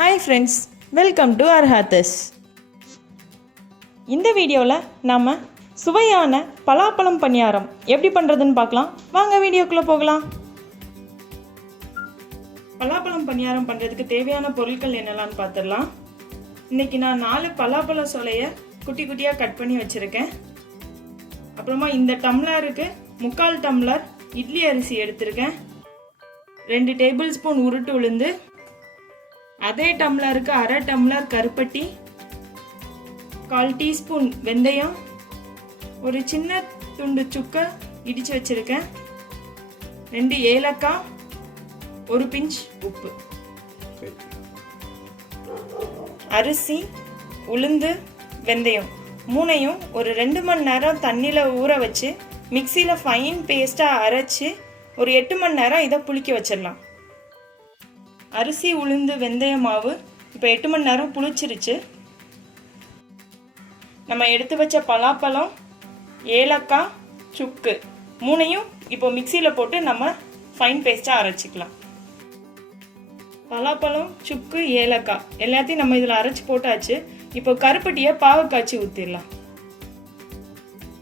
Hi friends, welcome to Arhaaths. இந்த வீடியோவில் நாம் சுவையான பலாப்பழம் பணியாரம் எப்படி பண்ணுறதுன்னு பார்க்கலாம். வாங்க வீடியோக்குள்ளே போகலாம். பலாப்பழம் பணியாரம் பண்ணுறதுக்கு தேவையான பொருட்கள் என்னெல்லாம்னு பார்த்துடலாம். இன்றைக்கி நான் 4 பலாப்பழ சொலையை குட்டி குட்டியாக கட் பண்ணி வச்சுருக்கேன். அப்புறமா இந்த டம்ளருக்கு 3/4 டம்ளர் இட்லி அரிசி எடுத்திருக்கேன். 2 டேபிள் ஸ்பூன் உருட்டு உளுந்து, அதே டம்ளருக்கு 1/2 டம்ளர் கருப்பட்டி, 1/4 டீஸ்பூன் வெந்தயம், ஒரு சின்ன துண்டு சுக்கை இடித்து வச்சுருக்கேன், 2 ஏலக்காய், ஒரு பிஞ்ச் உப்பு. அரிசி, உளுந்து, வெந்தயம் மூணையும் ஒரு 2 மணி நேரம் தண்ணியில் ஊற வச்சு மிக்சியில் ஃபைன் பேஸ்ட்டாக அரைச்சி ஒரு 8 மணி நேரம் இதை புளிக்க வச்சிடலாம். அரிசி, உளுந்து, வெந்தய மாவு இப்போ 8 மணி நேரம் புளிச்சிருச்சு. நம்ம எடுத்து வச்ச பலாப்பழம், ஏலக்காய், சுக்கு மூணையும் இப்போ மிக்சியில் போட்டு நம்ம ஃபைன் பேஸ்ட்டாக அரைச்சிக்கலாம். பலாப்பழம், சுக்கு, ஏலக்காய் எல்லாத்தையும் நம்ம இதில் அரைச்சி போட்டாச்சு. இப்போ கருப்பட்டியை பாகு காய்ச்சி ஊற்றிடலாம்.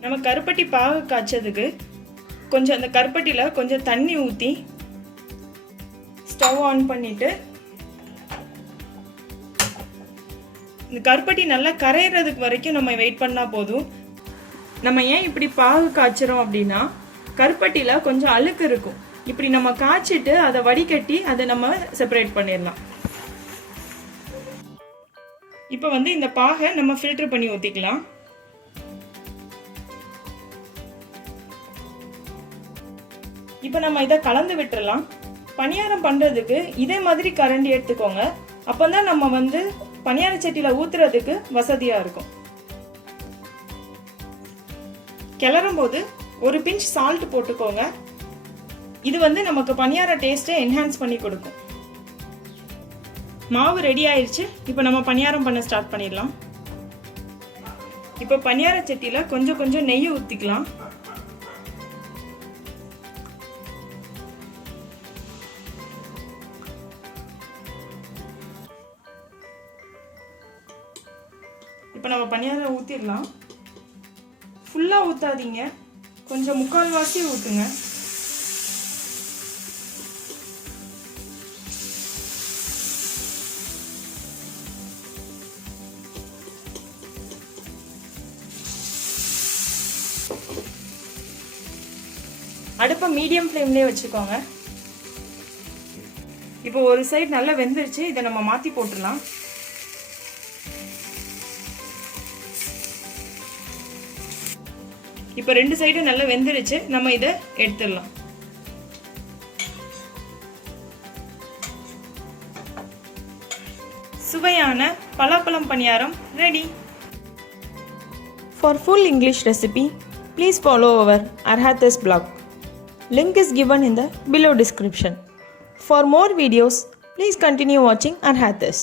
நம்ம கருப்பட்டி பாகு காய்ச்சதுக்கு கொஞ்சம் அந்த கருப்பட்டியில் கொஞ்சம் தண்ணி ஊற்றி ஸ்டவ் ஆன் பண்ணிட்டு இந்த கருப்பட்டி நல்லா கரையிறதுக்கு வரைக்கும் நம்ம வெயிட் பண்ணால் போதும். நம்ம ஏன் இப்படி பாகு காய்ச்சிறோம் அப்படின்னா கருப்பட்டியில் கொஞ்சம் அழுக்கு இருக்கும். இப்படி நம்ம காய்ச்சிட்டு அதை வடிகட்டி அதை நம்ம செப்பரேட் பண்ணிடலாம். இப்போ இந்த பாகை நம்ம ஃபில்டர் பண்ணி ஊற்றிக்கலாம். இப்போ நம்ம இதை கலந்து விட்டுறலாம். பணியாரம் பண்ணுறதுக்கு இதே மாதிரி கரண்டி எடுத்துக்கோங்க. அப்போ தான் நம்ம பணியார சட்டியில் ஊற்றுறதுக்கு வசதியாக இருக்கும். கிளறும் போது ஒரு பிஞ்ச் சால்ட் போட்டுக்கோங்க. இது நமக்கு பணியார டேஸ்ட்டை என்ஹான்ஸ் பண்ணி கொடுக்கும். மாவு ரெடி ஆயிடுச்சு. இப்போ நம்ம பணியாரம் பண்ண ஸ்டார்ட் பண்ணிடலாம். இப்போ பணியார சட்டியில் கொஞ்சம் கொஞ்சம் நெய் ஊற்றிக்கலாம். இப்போ நம்ம பணியாரம் ஊற்றிடலாம். ஃபுல்லாக ஊற்றாதீங்க, கொஞ்சம் 3/4 வாசி ஊற்றுங்க. அடுப்பை மீடியம் ஃப்ளேம்லேயே வச்சுக்கோங்க. இப்போ ஒரு சைடு நல்லா வெந்துருச்சு. இதை நம்ம மாற்றி போட்டுடலாம். இப்போ 2 சைடும் நல்லா வெந்துருச்சு. நம்ம இதை எடுத்துடலாம். சுவையான பலாப்பழம் பணியாரம் ready. For full English recipe, please follow our Arhaaths blog. Link is given in the below description. For more videos, please continue watching Arhaaths.